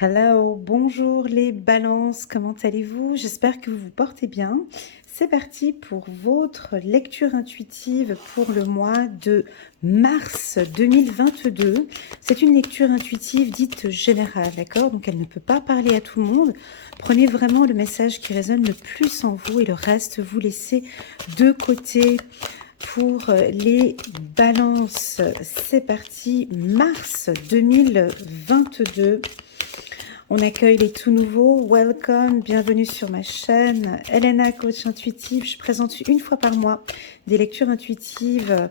Hello, bonjour les balances, comment allez-vous? J'espère que vous vous portez bien. C'est parti pour votre lecture intuitive pour le mois de mars 2022. C'est une lecture intuitive dite générale, d'accord? Donc elle ne peut pas parler à tout le monde. Prenez vraiment le message qui résonne le plus en vous et le reste, vous laissez de côté. Pour les balances, c'est parti, mars 2022. On accueille les tout nouveaux, welcome, bienvenue sur ma chaîne, Elena Coach Intuitive. Je présente une fois par mois des lectures intuitives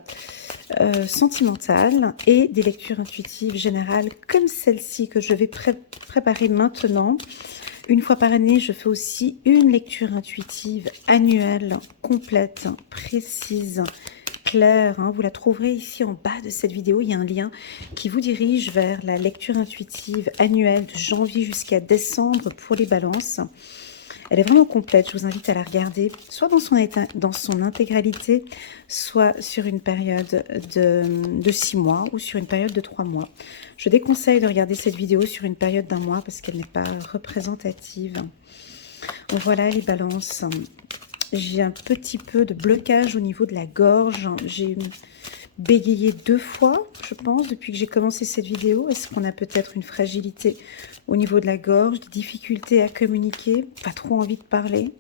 sentimentales et des lectures intuitives générales comme celle-ci que je vais préparer maintenant. Une fois par année, je fais aussi une lecture intuitive annuelle, complète, précise, claire. Vous la trouverez ici en bas de cette vidéo. Il y a un lien qui vous dirige vers la lecture intuitive annuelle de janvier jusqu'à décembre pour les balances. Elle est vraiment complète, je vous invite à la regarder, soit dans son intégralité, soit sur une période de 6 mois ou sur une période de 3 mois. Je déconseille de regarder cette vidéo sur une période d'un mois parce qu'elle n'est pas représentative. Voilà les balances. J'ai un petit peu de blocage au niveau de la gorge. J'ai bégayé 2 fois, je pense, depuis que j'ai commencé cette vidéo. Est-ce qu'on a peut-être une fragilité au niveau de la gorge, des difficultés à communiquer, pas trop envie de parler,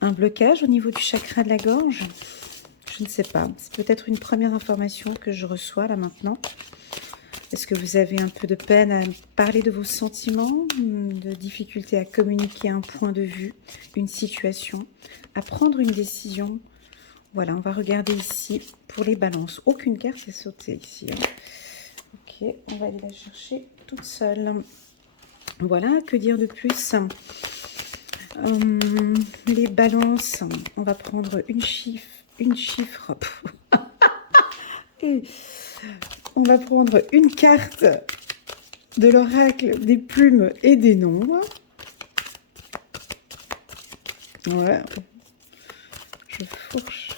un blocage au niveau du chakra de la gorge? Je ne sais pas. C'est peut-être une première information que je reçois là maintenant. Est-ce que vous avez un peu de peine à parler de vos sentiments, de difficulté à communiquer un point de vue, une situation, à prendre une décision? Voilà, on va regarder ici pour les balances. Aucune carte est sautée ici. Ok, on va aller la chercher toute seule. Voilà, que dire de plus? Les balances, on va prendre une chiffre. Et on va prendre une carte de l'oracle des plumes et des nombres. Ouais, je fourche.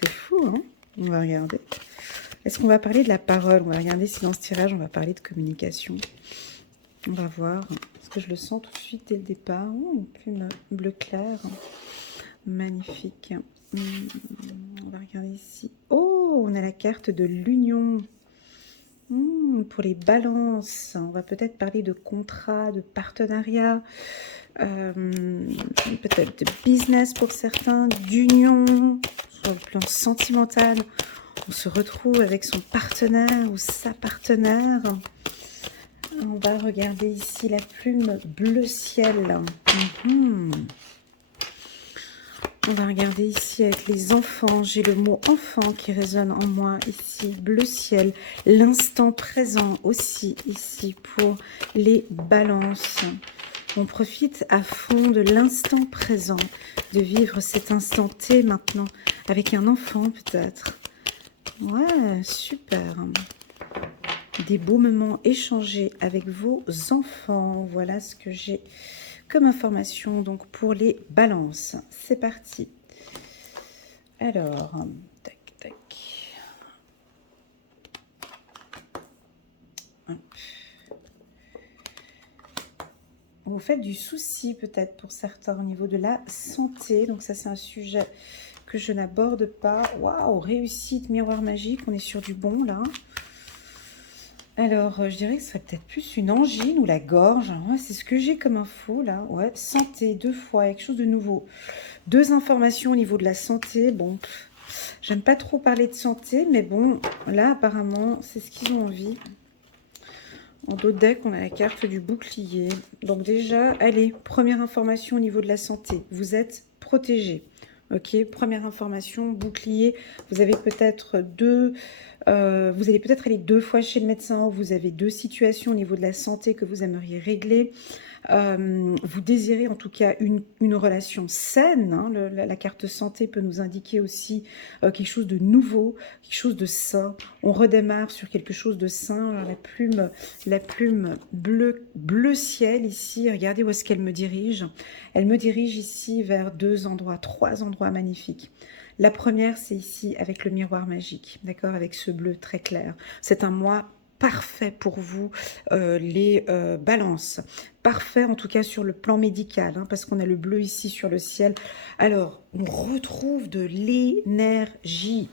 C'est fou, hein? On va regarder. Est-ce qu'on va parler de la parole? On va regarder si dans ce tirage, on va parler de communication. On va voir. Parce que je le sens tout de suite dès le départ. Oh, une plume bleu clair. Magnifique. On va regarder ici. Oh, on a la carte de l'union. Pour les balances, on va peut-être parler de contrat, de partenariat, peut-être de business pour certains, d'union, sur le plan sentimental. On se retrouve avec son partenaire ou sa partenaire. On va regarder ici la plume bleu ciel. On va regarder ici avec les enfants. J'ai le mot enfant qui résonne en moi ici. Bleu ciel. L'instant présent aussi ici pour les balances. On profite à fond de l'instant présent. De vivre cet instant T maintenant. Avec un enfant peut-être. Ouais, super. Des beaux moments échangés avec vos enfants. Voilà ce que j'ai comme information donc pour les balances. C'est parti. Alors, tac, tac. Hop. Vous faites du souci peut-être pour certains au niveau de la santé. Donc ça, c'est un sujet que je n'aborde pas. Waouh, réussite, miroir magique. On est sur du bon là. Alors, je dirais que ce serait peut-être plus une angine ou la gorge. Ouais, c'est ce que j'ai comme info là. Ouais, santé, 2 fois, quelque chose de nouveau. 2 informations au niveau de la santé. Bon, j'aime pas trop parler de santé, mais bon, là apparemment, c'est ce qu'ils ont envie. En dos de deck, on a la carte du bouclier. Donc déjà, allez, première information au niveau de la santé. Vous êtes protégé. Ok, première information, bouclier. Vous avez peut-être vous allez peut-être aller 2 fois chez le médecin. Vous avez 2 situations au niveau de la santé que vous aimeriez régler. Vous désirez en tout cas une relation saine. La carte santé peut nous indiquer aussi quelque chose de nouveau, quelque chose de sain. On redémarre sur quelque chose de sain. Alors, la plume bleu ciel ici, regardez où est-ce qu'elle me dirige. Elle me dirige ici vers 2 endroits, 3 endroits magnifiques. La première, c'est ici avec le miroir magique, d'accord, avec ce bleu très clair. C'est un mois parfait pour vous, les balances. Parfait en tout cas sur le plan médical, hein, parce qu'on a le bleu ici sur le ciel. Alors, on retrouve de l'énergie.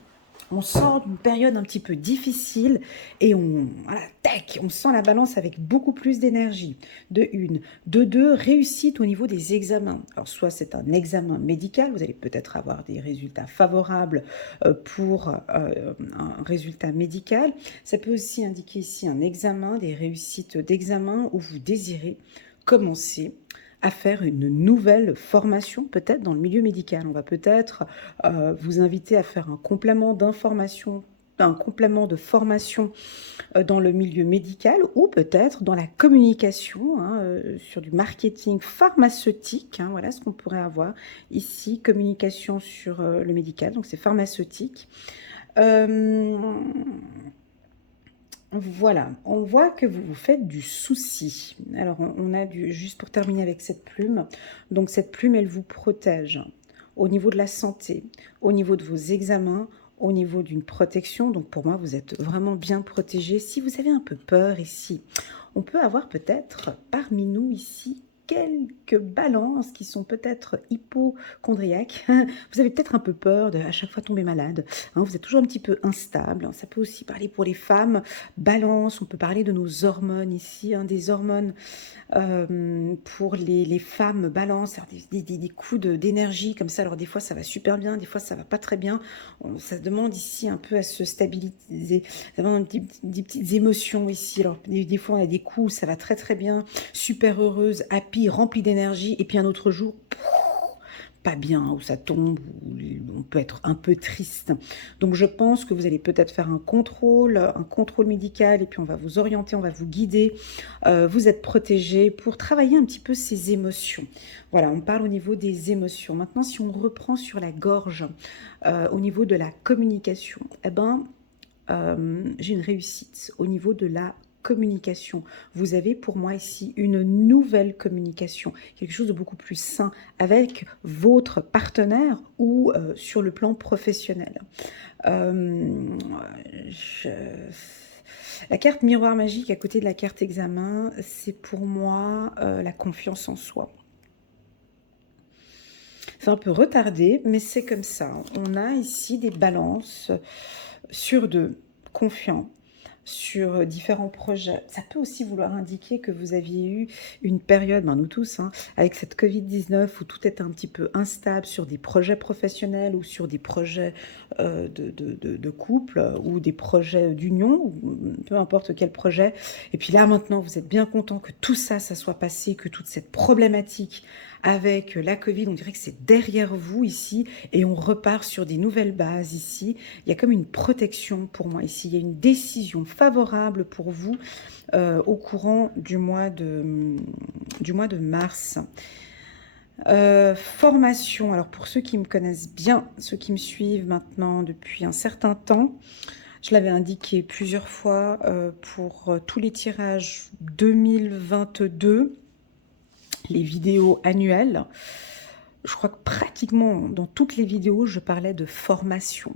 On sort d'une période un petit peu difficile et voilà, tac, on sent la balance avec beaucoup plus d'énergie. De une. De deux, réussite au niveau des examens. Alors, soit c'est un examen médical, vous allez peut-être avoir des résultats favorables pour un résultat médical. Ça peut aussi indiquer ici un examen, des réussites d'examen où vous désirez commencer à faire une nouvelle formation, peut-être dans le milieu médical. On va peut-être vous inviter à faire un complément d'information, un complément de formation dans le milieu médical ou peut-être dans la communication, hein, sur du marketing pharmaceutique. Hein, voilà ce qu'on pourrait avoir ici, communication sur le médical, donc c'est pharmaceutique. Voilà, on voit que vous vous faites du souci. Alors, on a juste pour terminer avec cette plume, donc cette plume, elle vous protège au niveau de la santé, au niveau de vos examens, au niveau d'une protection. Donc, pour moi, vous êtes vraiment bien protégé. Si vous avez un peu peur ici, on peut avoir peut-être parmi nous ici quelques balances qui sont peut-être hypochondriaques. Vous avez peut-être un peu peur de à chaque fois tomber malade. Hein, vous êtes toujours un petit peu instable. Ça peut aussi parler pour les femmes. Balance, on peut parler de nos hormones ici, hein, des hormones pour les femmes balance, des coups d'énergie comme ça. Alors des fois ça va super bien, des fois ça va pas très bien. Ça demande ici un peu à se stabiliser. Ça demande des petites émotions ici. Alors des fois on a des coups où ça va très très bien, super heureuse, happy, remplie d'énergie, et puis un autre jour, pas bien, où ça tombe, où on peut être un peu triste. Donc je pense que vous allez peut-être faire un contrôle médical, et puis on va vous orienter, on va vous guider. Vous êtes protégé pour travailler un petit peu ces émotions. Voilà, on parle au niveau des émotions. Maintenant, si on reprend sur la gorge, au niveau de la communication, eh ben, j'ai une réussite au niveau de la communication. Vous avez pour moi ici une nouvelle communication, quelque chose de beaucoup plus sain avec votre partenaire ou sur le plan professionnel. Je... La carte miroir magique à côté de la carte examen, c'est pour moi la confiance en soi. C'est un peu retardé, mais c'est comme ça. On a ici des balances sur deux, confiants sur différents projets. Ça peut aussi vouloir indiquer que vous aviez eu une période, ben nous tous, hein, avec cette Covid-19 où tout est un petit peu instable sur des projets professionnels ou sur des projets de couple ou des projets d'union, peu importe quel projet. Et puis là, maintenant, vous êtes bien content que tout ça, ça soit passé, que toute cette problématique avec la Covid, on dirait que c'est derrière vous ici et on repart sur des nouvelles bases ici. Il y a comme une protection pour moi ici. Il y a une décision favorable pour vous au courant du mois de mars. Formation, alors pour ceux qui me connaissent bien, ceux qui me suivent maintenant depuis un certain temps, je l'avais indiqué plusieurs fois pour tous les tirages 2022, les vidéos annuelles. Je crois que pratiquement dans toutes les vidéos, je parlais de formation.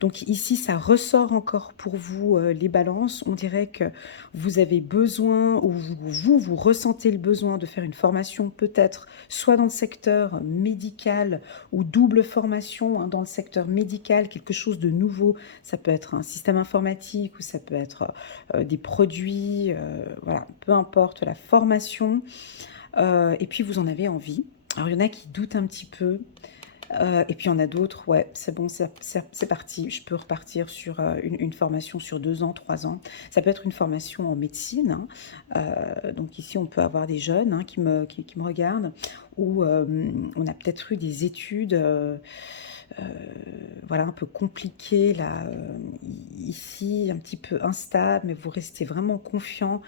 Donc ici, ça ressort encore pour vous les balances. On dirait que vous avez besoin, ou vous ressentez le besoin de faire une formation peut-être soit dans le secteur médical ou double formation, hein, dans le secteur médical, quelque chose de nouveau. Ça peut être un système informatique ou ça peut être des produits, voilà, peu importe la formation. Et puis vous en avez envie. Alors, il y en a qui doutent un petit peu. Et puis, il y en a d'autres, ouais, c'est bon, c'est parti. Je peux repartir sur une formation sur 2 ans, 3 ans. Ça peut être une formation en médecine. Hein. Donc, ici, on peut avoir des jeunes hein, qui me regardent. Ou on a peut-être eu des études... voilà, un peu compliqué là, ici, un petit peu instable, mais vous restez vraiment confiant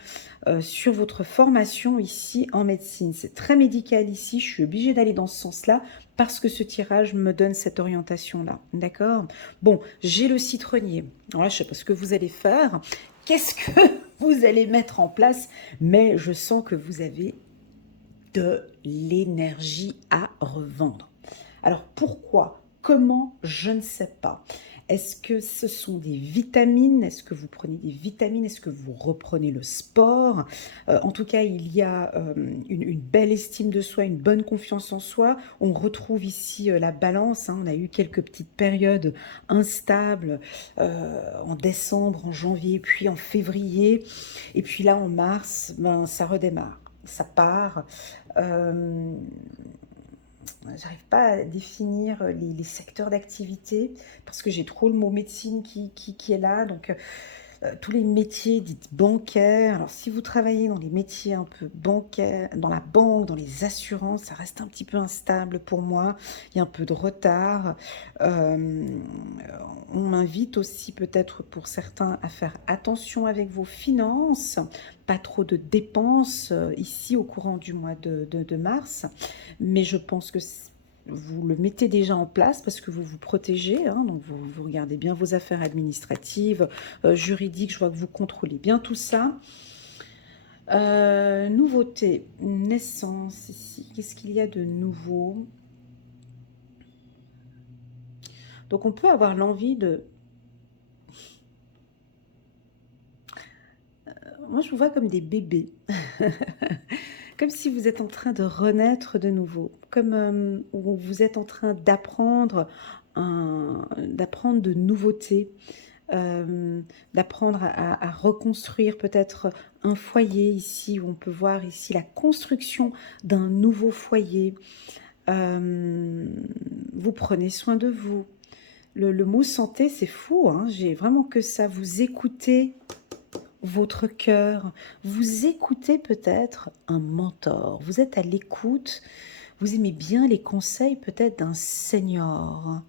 sur votre formation ici en médecine. C'est très médical ici, je suis obligée d'aller dans ce sens-là parce que ce tirage me donne cette orientation-là, d'accord? Bon, j'ai le citronnier. Alors là, je ne sais pas ce que vous allez faire, qu'est-ce que vous allez mettre en place, mais je sens que vous avez de l'énergie à revendre. Alors pourquoi? Comment? Je ne sais pas. Est-ce que ce sont des vitamines? Est-ce que vous prenez des vitamines? Est-ce que vous reprenez le sport? En tout cas, il y a une belle estime de soi, une bonne confiance en soi. On retrouve ici la balance, hein. On a eu quelques petites périodes instables en décembre, en janvier, puis en février. Et puis là, en mars, ben, ça redémarre. Ça part. J'arrive pas à définir les secteurs d'activité parce que j'ai trop le mot médecine qui est là. Donc, tous les métiers dits bancaires. Alors, si vous travaillez dans les métiers un peu bancaires, dans la banque, dans les assurances, ça reste un petit peu instable pour moi. Il y a un peu de retard. Euh, on m'invite aussi peut-être pour certains à faire attention avec vos finances. Pas trop de dépenses ici au courant du mois de mars. Mais je pense que vous le mettez déjà en place parce que vous vous protégez, hein, donc vous regardez bien vos affaires administratives, juridiques, je vois que vous contrôlez bien tout ça. Nouveauté, naissance ici, qu'est-ce qu'il y a de nouveau? Donc on peut avoir l'envie de... Moi je vous vois comme des bébés, comme si vous êtes en train de renaître de nouveau, comme vous êtes en train d'apprendre d'apprendre de nouveautés. D'apprendre à reconstruire peut-être un foyer ici, où on peut voir ici la construction d'un nouveau foyer. Vous prenez soin de vous. Le mot santé, c'est fou, hein. J'ai vraiment que ça. Vous écoutez votre cœur. Vous écoutez peut-être un mentor. Vous êtes à l'écoute. Vous aimez bien les conseils peut-être d'un senior.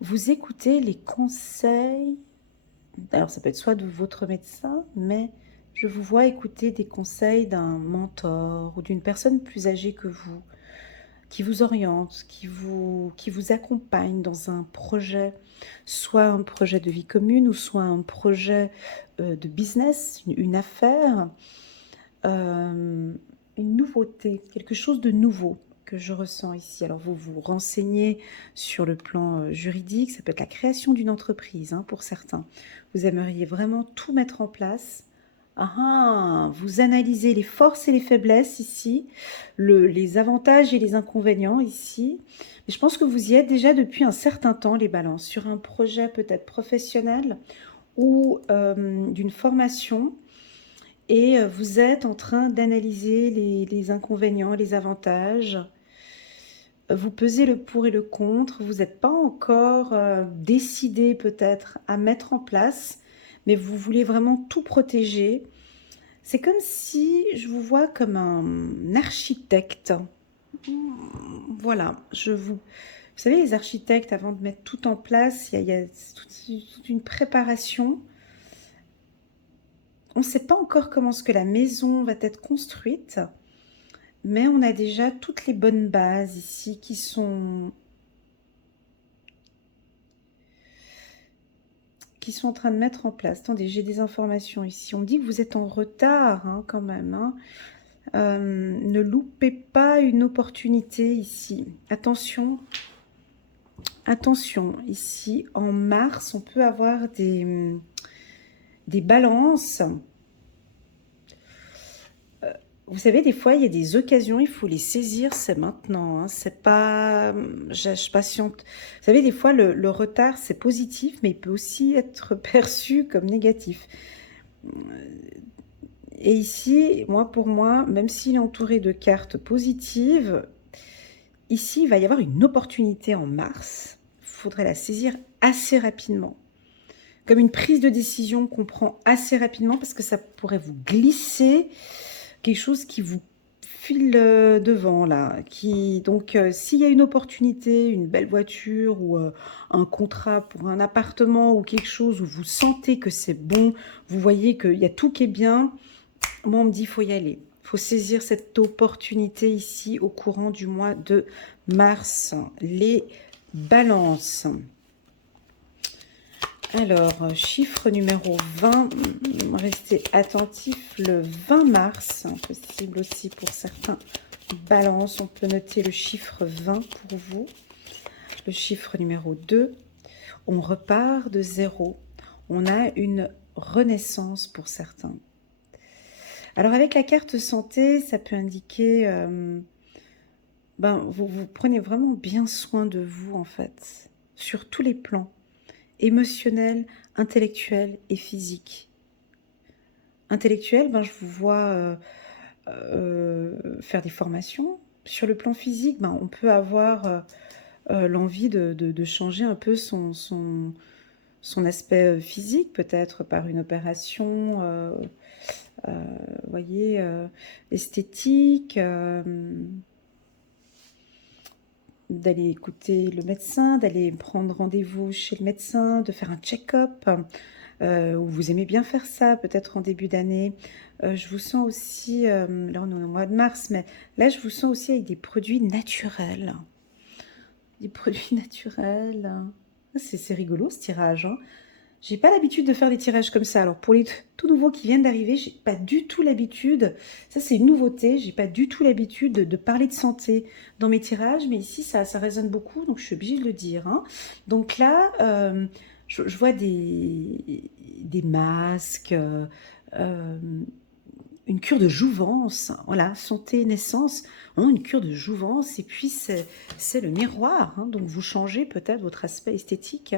Vous écoutez les conseils. Alors, ça peut être soit de votre médecin, mais je vous vois écouter des conseils d'un mentor ou d'une personne plus âgée que vous, qui vous oriente, qui vous accompagne dans un projet, soit un projet de vie commune ou soit un projet de business, une affaire, une nouveauté, quelque chose de nouveau que je ressens ici. Alors vous vous renseignez sur le plan juridique, ça peut être la création d'une entreprise, hein, pour certains. Vous aimeriez vraiment tout mettre en place. Vous analysez les forces et les faiblesses ici, les avantages et les inconvénients ici. Mais je pense que vous y êtes déjà depuis un certain temps, les balances, sur un projet peut-être professionnel ou d'une formation. Et vous êtes en train d'analyser les inconvénients, les avantages. Vous pesez le pour et le contre. Vous n'êtes pas encore décidé peut-être à mettre en place, mais vous voulez vraiment tout protéger. C'est comme si je vous vois comme un architecte. Voilà, vous savez, les architectes, avant de mettre tout en place, il y a toute une préparation. On ne sait pas encore comment est-ce que la maison va être construite, mais on a déjà toutes les bonnes bases ici qui sont en train de mettre en place. Attendez, j'ai des informations ici. On me dit que vous êtes en retard, hein, quand même, hein. Ne loupez pas une opportunité ici. Attention, attention. Ici, en mars, on peut avoir des balances. Vous savez, des fois, il y a des occasions, il faut les saisir, c'est maintenant, hein. C'est pas... Je patiente. Vous savez, des fois, le retard, c'est positif, mais il peut aussi être perçu comme négatif. Et ici, pour moi, même s'il est entouré de cartes positives, ici, il va y avoir une opportunité en mars. Il faudrait la saisir assez rapidement. Comme une prise de décision qu'on prend assez rapidement parce que ça pourrait vous glisser quelque chose qui vous file devant là. Donc, s'il y a une opportunité, une belle voiture ou un contrat pour un appartement ou quelque chose où vous sentez que c'est bon, vous voyez qu'il y a tout qui est bien, moi on me dit il faut y aller. Il faut saisir cette opportunité ici au courant du mois de mars. Les balances. Alors, chiffre numéro 20, restez attentif, le 20 mars, possible aussi pour certains balances, on peut noter le chiffre 20 pour vous, le chiffre numéro 2, On repart de zéro. On a une renaissance pour certains. Alors avec la carte santé, ça peut indiquer, vous prenez vraiment bien soin de vous en fait, sur tous les plans, émotionnel, intellectuel et physique. Intellectuel, je vous vois faire des formations. Sur le plan physique, on peut avoir l'envie de changer un peu son aspect physique, peut-être par une opération, voyez, esthétique, d'aller écouter le médecin, d'aller prendre rendez-vous chez le médecin, de faire un check-up, ou vous aimez bien faire ça, peut-être en début d'année. Je vous sens aussi, là on est au mois de mars, mais là je vous sens aussi avec des produits naturels. Des produits naturels. C'est rigolo ce tirage, hein. J'ai pas l'habitude de faire des tirages comme ça. Alors pour les tout nouveaux qui viennent d'arriver, j'ai pas du tout l'habitude. Ça c'est une nouveauté. J'ai pas du tout l'habitude de parler de santé dans mes tirages, mais ici ça résonne beaucoup, donc je suis obligée de le dire, hein. Donc là, je vois des masques. Une cure de jouvence, voilà, santé, naissance, une cure de jouvence, et puis c'est le miroir, hein, donc vous changez peut-être votre aspect esthétique,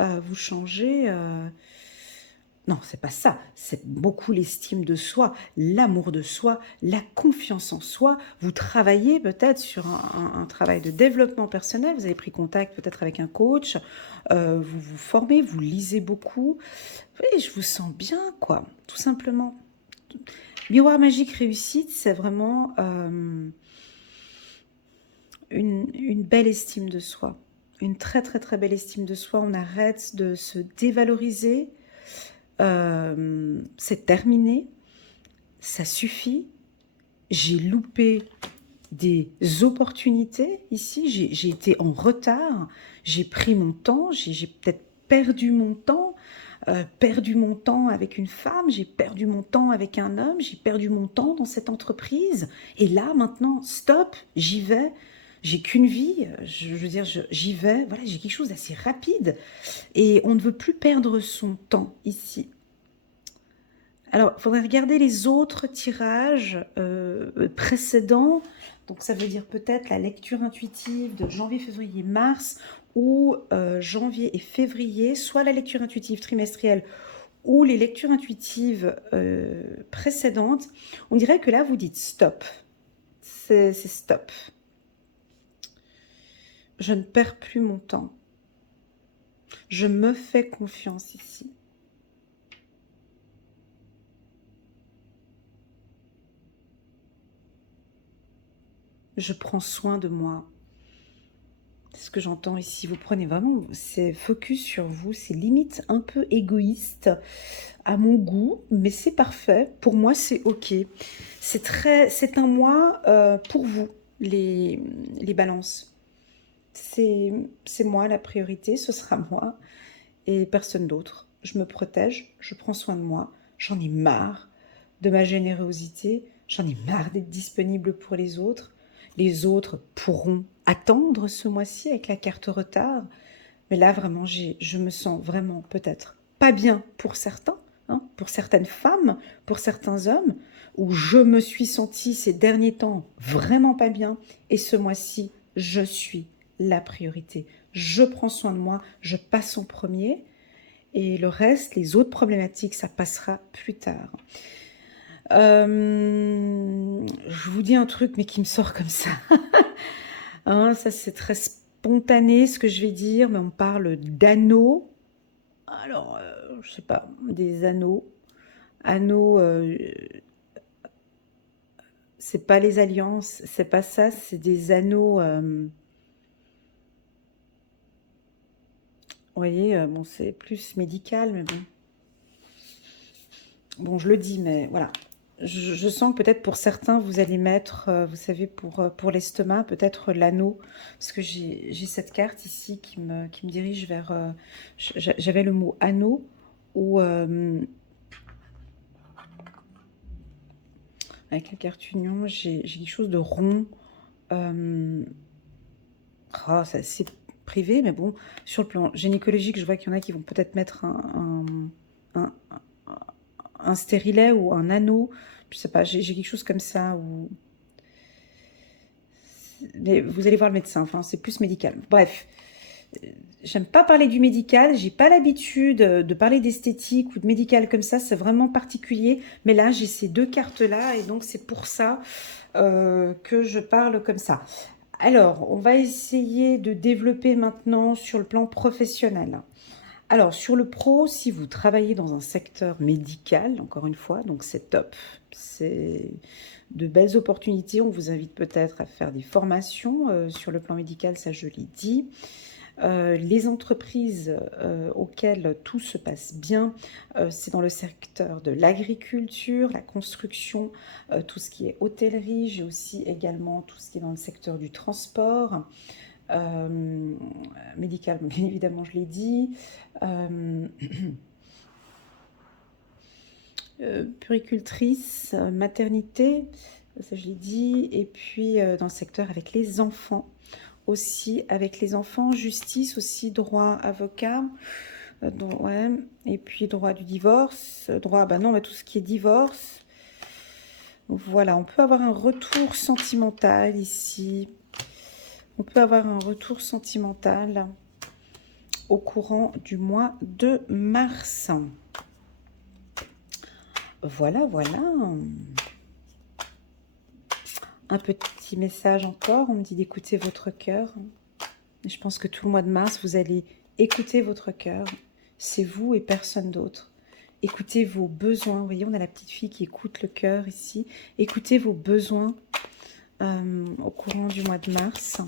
vous changez... Non, c'est pas ça, c'est beaucoup l'estime de soi, l'amour de soi, la confiance en soi. Vous travaillez peut-être sur un travail de développement personnel, vous avez pris contact peut-être avec un coach, vous vous formez, vous lisez beaucoup. Oui, je vous sens bien, quoi, tout simplement. Miroir magique réussite, c'est vraiment une belle estime de soi. Une très très très belle estime de soi. On arrête de se dévaloriser. C'est terminé. Ça suffit. J'ai loupé des opportunités ici. J'ai été en retard. J'ai pris mon temps. J'ai peut-être perdu mon temps. Perdu mon temps avec une femme, j'ai perdu mon temps avec un homme, j'ai perdu mon temps dans cette entreprise. Et là, maintenant, stop, j'y vais. J'ai qu'une vie, je veux dire, j'y vais. Voilà, j'ai quelque chose d'assez rapide. Et on ne veut plus perdre son temps ici. Alors, il faudrait regarder les autres tirages précédents. Donc, ça veut dire peut-être la lecture intuitive de janvier, février, mars, ou janvier et février, soit la lecture intuitive trimestrielle ou les lectures intuitives précédentes. On dirait que là, vous dites stop. C'est stop. Je ne perds plus mon temps. Je me fais confiance ici. Je prends soin de moi. C'est ce que j'entends ici. Vous prenez vraiment, c'est focus sur vous. C'est limite un peu égoïste à mon goût, mais c'est parfait. Pour moi, c'est ok. C'est un mois pour vous, les balances. C'est moi la priorité, ce sera moi et personne d'autre. Je me protège, je prends soin de moi. J'en ai marre de ma générosité. J'en ai marre d'être disponible pour les autres. Les autres pourront attendre ce mois-ci avec la carte retard. Mais là, vraiment, je me sens vraiment peut-être pas bien pour certains, hein, pour certaines femmes, pour certains hommes, où je me suis sentie ces derniers temps vraiment pas bien. Et ce mois-ci, je suis la priorité. Je prends soin de moi, je passe en premier. Et le reste, les autres problématiques, ça passera plus tard. Je vous dis un truc, mais qui me sort comme ça. Hein, ça, c'est très spontané, ce que je vais dire, mais on parle d'anneaux. Alors, je sais pas, des anneaux. Anneaux, c'est pas les alliances, c'est pas ça, c'est des anneaux... vous voyez, bon, c'est plus médical, mais bon. Bon, je le dis, mais voilà. Je sens que peut-être pour certains, vous allez mettre, vous savez, pour l'estomac, peut-être l'anneau. Parce que j'ai cette carte ici qui me dirige vers... j'avais le mot anneau, ou... avec la carte union, j'ai quelque chose de rond. Oh, privé, mais bon, sur le plan gynécologique, je vois qu'il y en a qui vont peut-être mettre un, un stérilet ou un anneau, je sais pas, j'ai quelque chose comme ça, ou... Mais vous allez voir le médecin, enfin, c'est plus médical. Bref, j'aime pas parler du médical, j'ai pas l'habitude de parler d'esthétique ou de médical comme ça, c'est vraiment particulier, mais là, j'ai ces deux cartes-là, et donc c'est pour ça que je parle comme ça. Alors, on va essayer de développer maintenant sur le plan professionnel. Alors, sur le pro, si vous travaillez dans un secteur médical, encore une fois, donc c'est top. C'est de belles opportunités. On vous invite peut-être à faire des formations sur le plan médical, ça je l'ai dit. Les entreprises auxquelles tout se passe bien, c'est dans le secteur de l'agriculture, la construction, tout ce qui est hôtellerie. J'ai aussi également tout ce qui est dans le secteur du transport. Médical, bien évidemment, je l'ai dit. Puricultrice, maternité, ça je l'ai dit. Et puis dans le secteur avec les enfants aussi, avec les enfants, justice aussi, droit avocat. Ouais. Et puis droit du divorce, droit, bah non, mais tout ce qui est divorce. Voilà, on peut avoir un retour sentimental ici. On peut avoir un retour sentimental au courant du mois de mars. Voilà, voilà. Un petit message encore, on me dit d'écouter votre cœur. Je pense que tout le mois de mars, vous allez écouter votre cœur. C'est vous et personne d'autre. Écoutez vos besoins. Vous voyez, on a la petite fille qui écoute le cœur ici. Écoutez vos besoins au courant du mois de mars.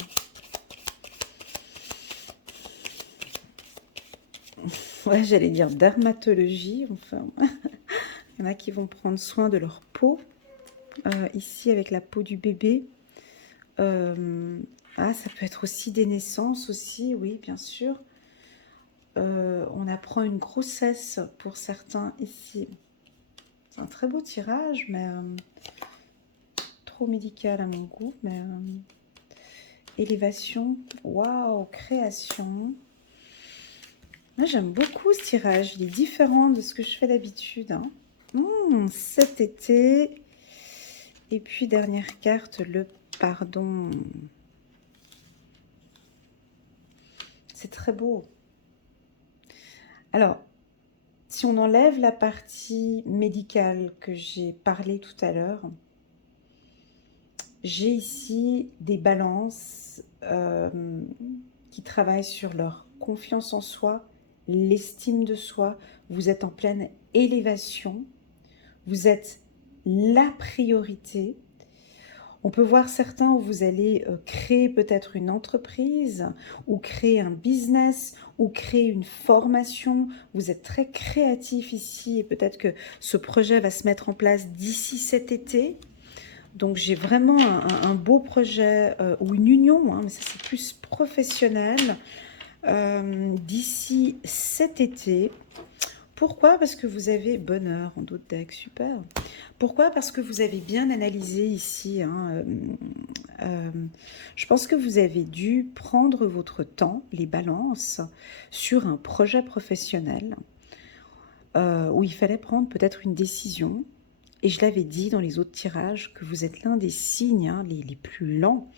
Ouais, j'allais dire dermatologie. Enfin, il y en a qui vont prendre soin de leur peau. Ici, avec la peau du bébé. Ah, ça peut être aussi des naissances aussi, oui, bien sûr. On apprend une grossesse pour certains ici. C'est un très beau tirage, mais trop médical à mon goût. Mais élévation, waouh, création. Moi, j'aime beaucoup ce tirage. Il est différent de ce que je fais d'habitude. Hein. Cet été. Et puis, dernière carte, le pardon. C'est très beau. Alors, si on enlève la partie médicale que j'ai parlé tout à l'heure, j'ai ici des balances qui travaillent sur leur confiance en soi, l'estime de soi. Vous êtes en pleine élévation. Vous êtes la priorité. On peut voir certains où vous allez créer peut-être une entreprise ou créer un business ou créer une formation. Vous êtes très créatif ici et peut-être que ce projet va se mettre en place d'ici cet été. Donc j'ai vraiment un beau projet ou une union, hein, mais ça c'est plus professionnel, d'ici cet été. Pourquoi? Parce que vous avez bonheur en dos de deck, super. Pourquoi? Parce que vous avez bien analysé ici. Hein, je pense que vous avez dû prendre votre temps, les balances, sur un projet professionnel où il fallait prendre peut-être une décision. Et je l'avais dit dans les autres tirages que vous êtes l'un des signes hein, les plus lents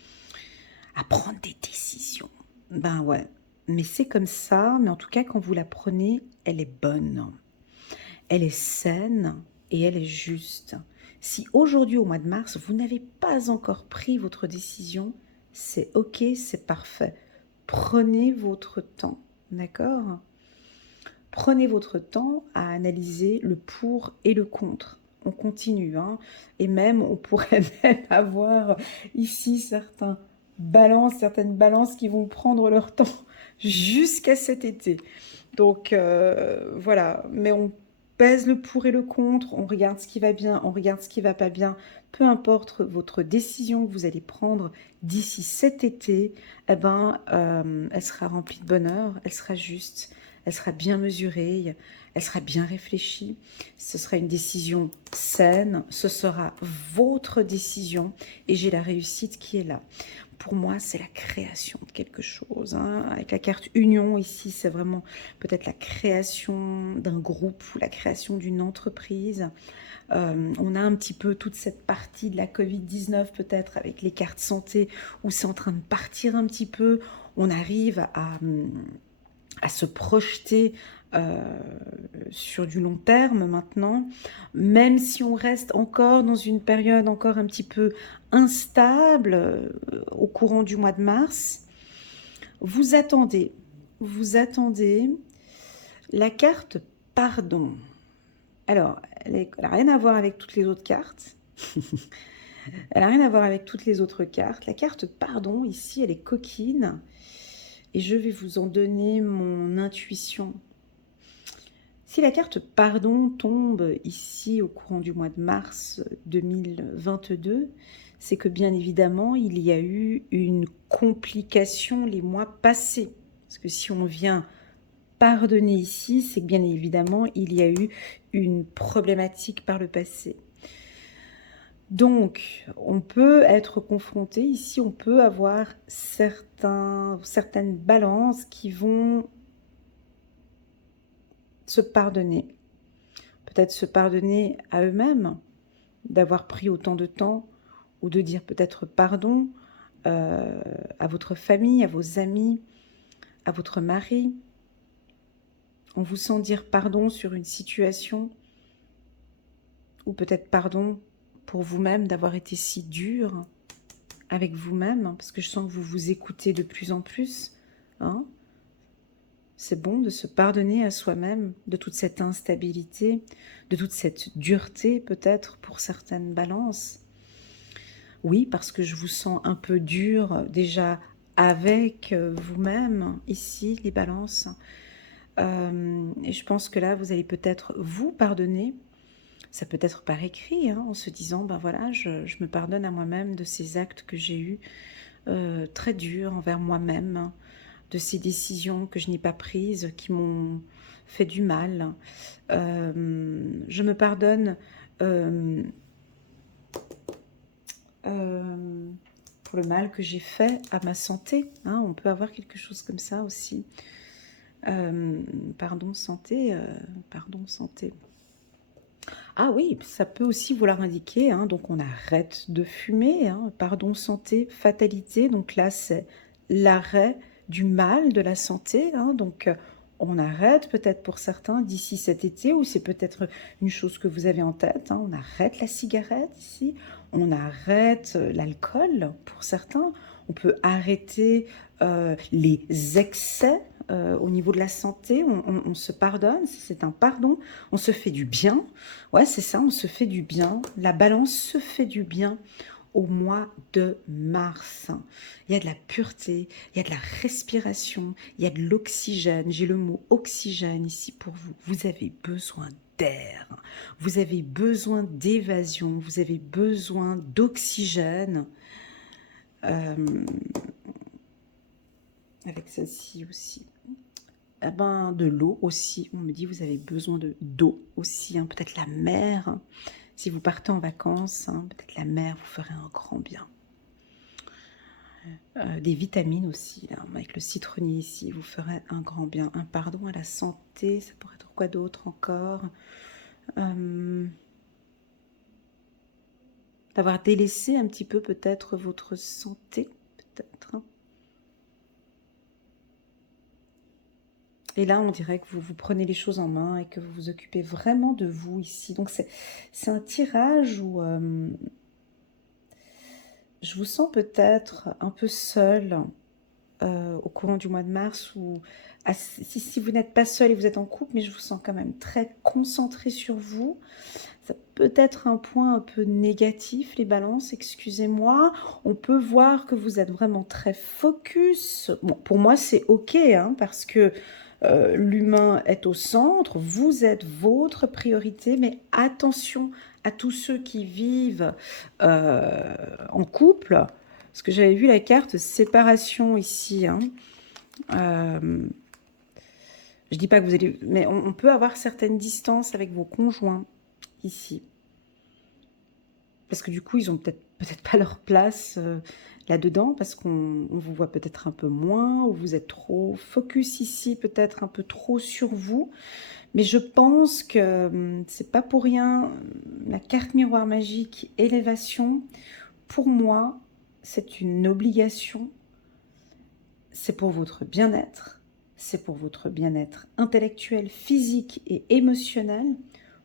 à prendre des décisions. Ben ouais. Mais c'est comme ça, mais en tout cas, quand vous la prenez, elle est bonne. Elle est saine et elle est juste. Si aujourd'hui, au mois de mars, vous n'avez pas encore pris votre décision, c'est ok, c'est parfait. Prenez votre temps, d'accord? Prenez votre temps à analyser le pour et le contre. On continue, hein, et même, on pourrait même avoir ici certaines balances qui vont prendre leur temps jusqu'à cet été. Donc voilà, mais on pèse le pour et le contre, on regarde ce qui va bien, on regarde ce qui va pas bien, peu importe votre décision que vous allez prendre d'ici cet été, eh ben, elle sera remplie de bonheur, elle sera juste, elle sera bien mesurée, elle sera bien réfléchie, ce sera une décision saine, ce sera votre décision et j'ai la réussite qui est là. pour moi, c'est la création de quelque chose. Hein. Avec la carte Union, ici, c'est vraiment peut-être la création d'un groupe ou la création d'une entreprise. On a un petit peu toute cette partie de la Covid-19 peut-être avec les cartes santé où c'est en train de partir un petit peu. On arrive à se projeter sur du long terme maintenant, même si on reste encore dans une période encore un petit peu instable au courant du mois de mars. Vous attendez la carte pardon. Alors, elle n'a rien à voir avec toutes les autres cartes. Elle n'a rien à voir avec toutes les autres cartes. La carte pardon, ici, elle est coquine. Et je vais vous en donner mon intuition. Si la carte pardon tombe ici au courant du mois de mars 2022, c'est que bien évidemment, il y a eu une complication les mois passés. Parce que si on vient pardonner ici, c'est que bien évidemment, il y a eu une problématique par le passé. Donc, on peut être confronté, ici on peut avoir certaines balances qui vont se pardonner. Peut-être se pardonner à eux-mêmes, d'avoir pris autant de temps, ou de dire peut-être pardon à votre famille, à vos amis, à votre mari. On vous sent dire pardon sur une situation, ou peut-être pardon pour vous-même d'avoir été si dur avec vous-même, parce que je sens que vous vous écoutez de plus en plus. Hein, c'est bon de se pardonner à soi-même de toute cette instabilité, de toute cette dureté peut-être pour certaines balances. Oui, parce que je vous sens un peu dur déjà avec vous-même, ici, les balances. Et je pense que là, vous allez peut-être vous pardonner. Ça peut être par écrit, hein, en se disant, ben voilà, je me pardonne à moi-même de ces actes que j'ai eus très durs envers moi-même, hein, de ces décisions que je n'ai pas prises, qui m'ont fait du mal. Je me pardonne pour le mal que j'ai fait à ma santé. Hein, on peut avoir quelque chose comme ça aussi. Pardon santé, pardon santé. Ah oui, ça peut aussi vouloir indiquer, hein, donc on arrête de fumer, hein, pardon santé, fatalité, donc là c'est l'arrêt du mal de la santé, hein, donc on arrête peut-être pour certains d'ici cet été, ou c'est peut-être une chose que vous avez en tête, hein, on arrête la cigarette ici, on arrête l'alcool pour certains, on peut arrêter les excès au niveau de la santé, on se pardonne, c'est un pardon, on se fait du bien. Ouais, c'est ça, on se fait du bien. La balance se fait du bien au mois de mars. Il y a de la pureté, il y a de la respiration, il y a de l'oxygène. J'ai le mot oxygène ici pour vous. Vous avez besoin d'air, vous avez besoin d'évasion, vous avez besoin d'oxygène. Avec celle-ci aussi. Eh ben, de l'eau aussi. On me dit vous avez besoin d'eau aussi, hein. Peut-être la mer. Hein. Si vous partez en vacances, hein, peut-être la mer vous ferait un grand bien. Des vitamines aussi, là, avec le citronnier ici, vous ferait un grand bien. Un pardon à la santé, ça pourrait être quoi d'autre encore d'avoir délaissé un petit peu peut-être votre santé, peut-être. Hein. Et là, on dirait que vous prenez les choses en main et que vous vous occupez vraiment de vous ici. Donc, c'est un tirage où je vous sens peut-être un peu seul au courant du mois de mars. Ou si vous n'êtes pas seul et vous êtes en couple, mais je vous sens quand même très concentré sur vous. Ça peut être un point un peu négatif, les balances, excusez-moi. On peut voir que vous êtes vraiment très focus. Bon, pour moi, c'est OK, hein, parce que l'humain est au centre, vous êtes votre priorité, mais attention à tous ceux qui vivent en couple, parce que j'avais vu la carte séparation ici. Hein. Je dis pas que vous allez... Mais on peut avoir certaines distances avec vos conjoints ici. Parce que du coup, ils ont peut-être peut-être pas leur place là-dedans, parce qu'on vous voit peut-être un peu moins, ou vous êtes trop focus ici, peut-être un peu trop sur vous. Mais je pense que c'est pas pour rien, la carte miroir magique, élévation, pour moi, c'est une obligation, c'est pour votre bien-être, c'est pour votre bien-être intellectuel, physique et émotionnel.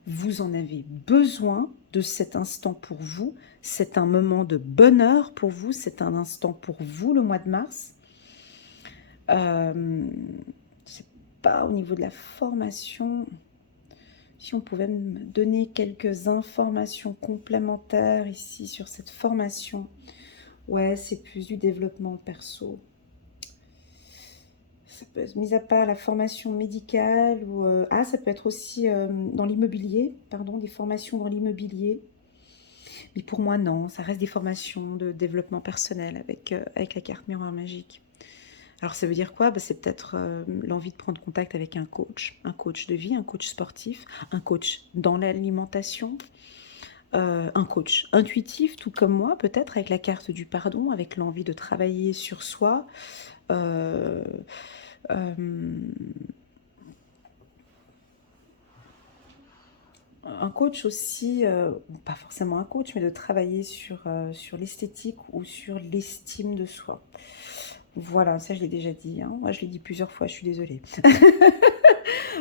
Vous en avez besoin de cet instant pour vous, c'est un moment de bonheur pour vous, c'est un instant pour vous le mois de mars. C'est pas au niveau de la formation. Si on pouvait me donner quelques informations complémentaires ici sur cette formation. Ouais, c'est plus du développement perso. Ça peut être, mis à part la formation médicale, ou ça peut être aussi dans l'immobilier, pardon, des formations dans l'immobilier. Mais pour moi, non, ça reste des formations de développement personnel avec la carte miroir magique. Alors ça veut dire quoi? C'est peut-être l'envie de prendre contact avec un coach de vie, un coach sportif, un coach dans l'alimentation, un coach intuitif, tout comme moi, peut-être avec la carte du pardon, avec l'envie de travailler sur soi. Un coach aussi, pas forcément un coach, mais de travailler sur l'esthétique ou sur l'estime de soi. Voilà, ça je l'ai déjà dit, hein. Moi je l'ai dit plusieurs fois, je suis désolée.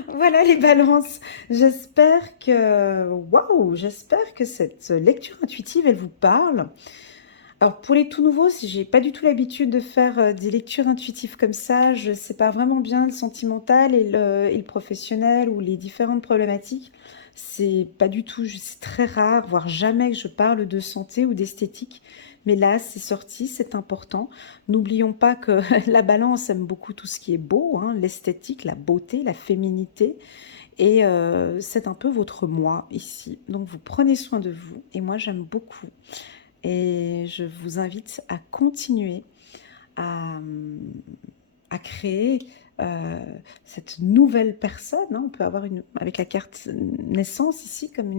Voilà les balances, j'espère que, waouh, j'espère que cette lecture intuitive, elle vous parle. Alors pour les tout nouveaux, si j'ai pas du tout l'habitude de faire des lectures intuitives comme ça, je sépare vraiment bien le sentimental et le professionnel ou les différentes problématiques. C'est pas du tout, c'est très rare, voire jamais que je parle de santé ou d'esthétique. Mais là, c'est sorti, c'est important. N'oublions pas que la balance aime beaucoup tout ce qui est beau, hein, l'esthétique, la beauté, la féminité. Et c'est un peu votre moi ici. Donc vous prenez soin de vous. Et moi, j'aime beaucoup. Et je vous invite à continuer à, à créer cette nouvelle personne. Hein. On peut avoir avec la carte naissance ici comme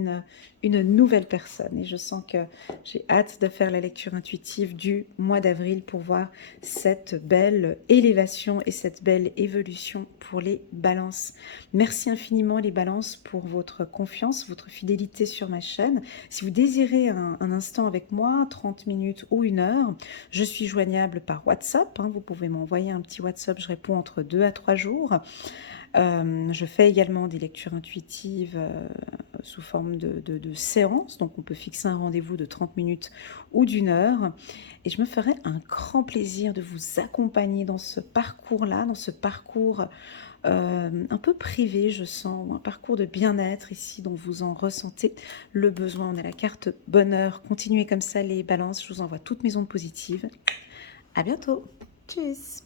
une nouvelle personne. Et je sens que j'ai hâte de faire la lecture intuitive du mois d'avril pour voir cette belle élévation et cette belle évolution pour les balances. Merci infiniment les balances pour votre confiance, votre fidélité sur ma chaîne. Si vous désirez un instant avec moi, 30 minutes ou 1 heure, je suis joignable par WhatsApp. Hein. Vous pouvez m'envoyer un petit WhatsApp, je réponds entre 2 à 3 jours. Je fais également des lectures intuitives sous forme de séances, donc on peut fixer un rendez-vous de 30 minutes ou d'1 heure. Et je me ferai un grand plaisir de vous accompagner dans ce parcours-là, dans ce parcours un peu privé, je sens, un parcours de bien-être ici dont vous en ressentez le besoin. On a la carte bonheur. Continuez comme ça les balances, je vous envoie toutes mes ondes positives. À bientôt. Tchuss.